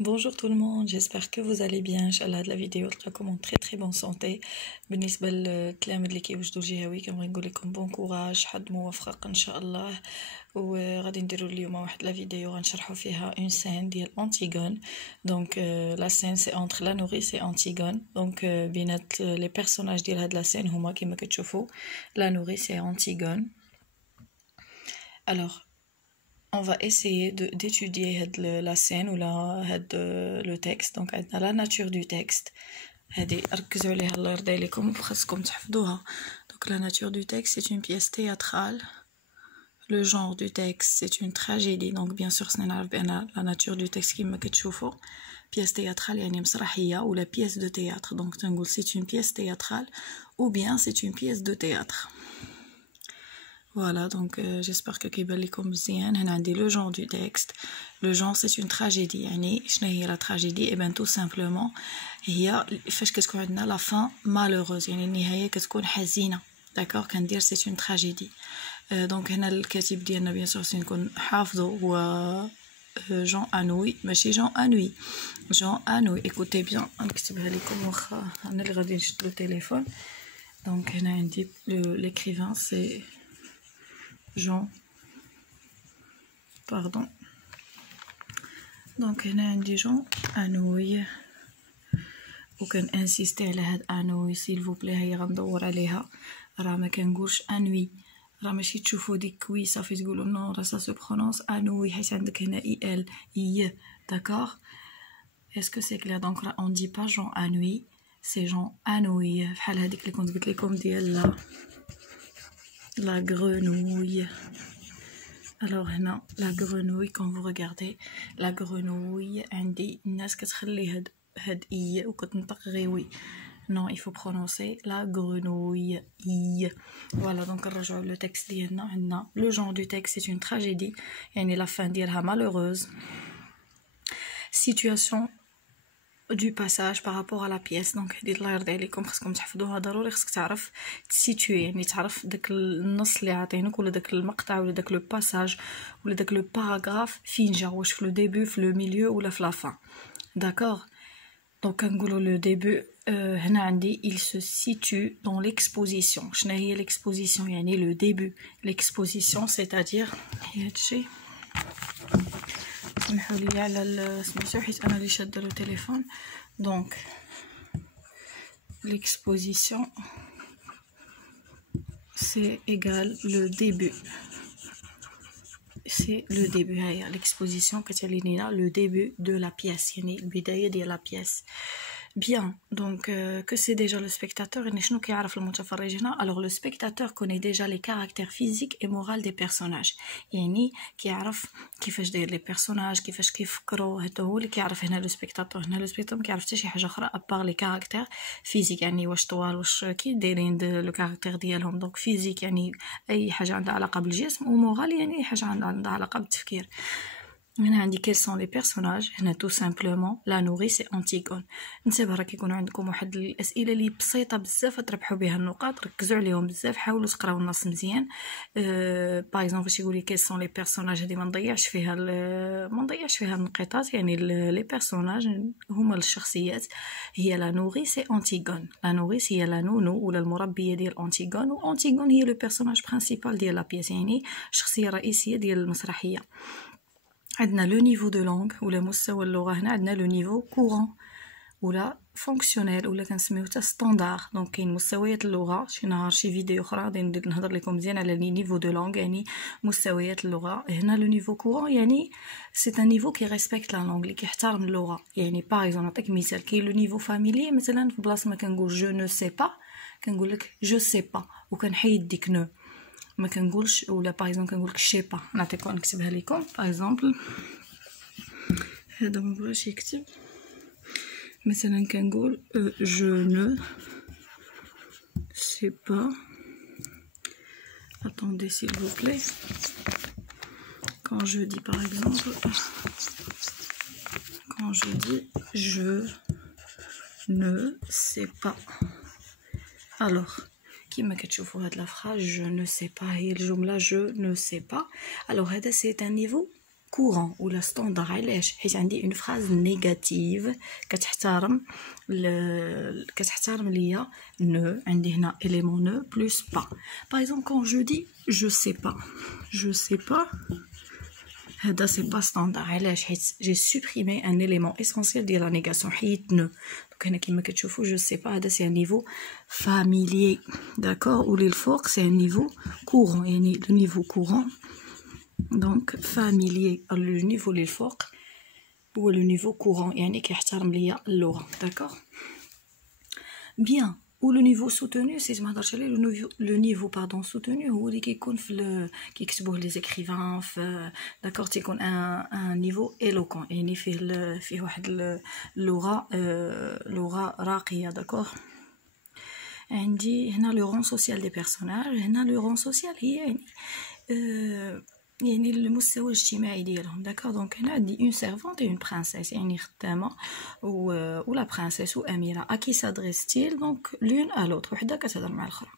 Bonjour tout le monde, j'espère que vous allez bien. Inch'Allah de la vidéo تلقاكم en très bonne santé. بالنسبة للكلام اللي كيوجدوا جهوي كنبغي نقول لكم بون كوراج، حظ موفق ان شاء الله. وغادي نديروا اليوم واحد لا فيديو غنشرحوا فيها اون سين ديال انتيغون. دونك لا سين سي انتر لا نوريس اي انتيغون. دونك بينات لي بيرسوناج ديال هاد لا سين هما كما كتشوفوا لا نوريس اي انتيغون. Alors on va essayer d'étudier la scène ou le texte. Donc la nature du texte. Donc la nature du texte, c'est une pièce théâtrale. Le genre du texte, c'est une tragédie. Donc bien sûr, la nature du texte qui me pièce théâtrale ou la pièce de théâtre. Donc c'est une pièce théâtrale ou bien c'est une pièce de théâtre. Voilà, donc j'espère que كيبان مزيان. هنا عندي le genre du texte. Le genre c'est une tragédie. يعني شنو هي la tragédie؟ Et ben tout simplement هي فاش كتكون عندنا la fin malheureuse، يعني النهاية كتكون حزينة. d'accord كندير c'est une tragédie. donc هنا الكاتب ديالنا بيان سور سيكون حافظو هو جون انوي، ماشي جون انوي، جون انوي. écoutez bien نكتبها لكم واخا انا اللي غادي نشد لو تليفون. donc هنا عندي l'écrivain c'est Jean, pardon. Donc هنا عندي جون انوي، وكان انسيستي على هاد انوي سيل فو بلي. هي غندور عليها، راه ما كنقولش انوي، راه ماشي تشوفوا ديك كوي صافي تقولوا نو راه سا سو برونونس انوي، حيت عندك هنا اي ال اي. داكوغ اسكو سي كلير؟ دونك راه اون دي با جون انوي، سي جون انوي. بحال هذيك اللي كنت قلت لكم ديال لا غرونوي. Alors هنا la grenouille quand vous regardez la grenouille عندي الناس كتخلي هاد اي وكتنطق غير وي. non il faut prononcer la grenouille i. voilà donc نرجعوا لو تكست ديالنا. عندنا le genre du texte c'est une tragédie، يعني la fin ديالها malheureuse. situation du passage par rapport à la pièce. donc هادي الله يرضي عليكم خصكم تحفظوها ضروري. خصك تعرف تسيتوي، يعني تعرف داك النص اللي عاطينك ولا داك المقطع ولا داك لو باساج ولا داك لو باراغراف فين جا، واش في لو ديبي في لو ميليو ولا في لا فان. داكوغ دونك كنقولوا لو ديبي. هنا عندي il se situe dans l'exposition. شنو هي l'exposition؟ يعني لو ديبي. l'exposition c'est-à-dire هي هادشي. سمحوا لي على سميتو حيت انا اللي شاده له تليفون. دونك l'exposition c'est égal le début. c'est le début. هيا l'exposition كتعني لينا le début de la pièce، يعني البدايه ديال la pièce. bien donc que c'est déjà le spectateur. يعني شنو كيعرف المتفرج هنا؟ alors le spectateur connaît déjà les caractères physiques et moraux des personnages، يعني كيعرف كيفاش داير لي بيرسوناج، كيفاش كيفكروا. هذا هو اللي كيعرف هنا لو سبيكتاتور. هنا لو سبيكتاتور ما كيعرف حتى شي حاجه اخرى ابار لي كاركتير فيزيك، يعني واش طوال واش كي دايرين لو كاركتير ديالهم. دونك فيزيك يعني اي حاجه عندها علاقه بالجسم، ومورال يعني اي حاجه عندها علاقه بالتفكير. هنا عندي quels sont les personnages. هنا tout simplement la nourrice et Antigone. نتبه راه كيكونوا عندكم واحد الاسئله اللي بسيطه بزاف تربحوا بها النقاط، ركزوا عليهم بزاف، حاولوا تقراو النص مزيان. باغ اكزومبل فاش يقول لي quels sont les personnages، هذه ما نضيعش فيها النقاط. يعني لي بيرسوناج هما الشخصيات. هي لا نوريس اي انتيغون. لا نوريس هي لا نونو ولا المربيه ديال انتيغون، وانتيغون هي لو بيرسوناج برينسيبال ديال لا بيس، يعني الشخصيه الرئيسيه ديال المسرحيه. عندنا لو نيفو دو لونغ ولا مستوى اللغه. هنا عندنا لو نيفو كورون ولا فونكسيونيل ولا كنسميوه حتى ستاندار. دونك كاين مستويات اللغه. شي نهار شي فيديو اخرى غادي نهضر لكم مزيان على لي نيفو دو لونغ، يعني مستويات اللغه. هنا لو نيفو كورون يعني سي ان نيفو كي ريسبكت لا لونغ، اللي كيحترم اللغه. يعني باغ اكزومبل نعطيك مثال، كاين لو نيفو فاميلي مثلا في بلاصه ما كنقول جو نو سي با كنقول لك جو سي با وكنحيد ديك نو، ما كنقولش. ولا باغ اكزومبل كنقول لك شي با. نعطيكم نكتبها لكم باغ اكزومبل. هذا ما بغاش يكتب مثلا كنقول je ne sais pas. attendez s'il vous plaît. quand je dis par exemple, quand je dis je ne sais pas، alors كما كتشوفوا هاد la phrase je ne sais pas هي الجمله je ne sais pas. alors هذا c'est un niveau courant ou la standard علاش حيت عندي une phrase négative كتحترم ليا ne عندي هنا élément ne plus pas. Par exemple quand je dis je sais pas هذا c'est pas standard علاش حيت j'ai supprimé un élément essentiel ديال la négation حيت ne. Donc هنا كما كتشوفوا je sais pas هذا c'est un niveau familier d'accord ou للفوق c'est un niveau courant يعني le niveau courant donc familier le niveau للفوق هو le niveau courant يعني كيحترم ليا اللغة d'accord bien ou le niveau soutenu c'est ما هضرش عليه le niveau pardon soutenu هو اللي كيكون في كيكتبوه les écrivains في d'accord تيكون un niveau éloquent يعني فيه واحد لغة راقية d'accord عندي هنا le rang social des personnages هنا le rang social هي يعني المستوى الاجتماعي ديالهم داكور دونك هنا عندي اون سيرفونت اون برانسيس يعني خدامه و لا برانسيس واميره اكي سادريستيل دونك لون ا لوتر وحده كتهضر مع الاخرى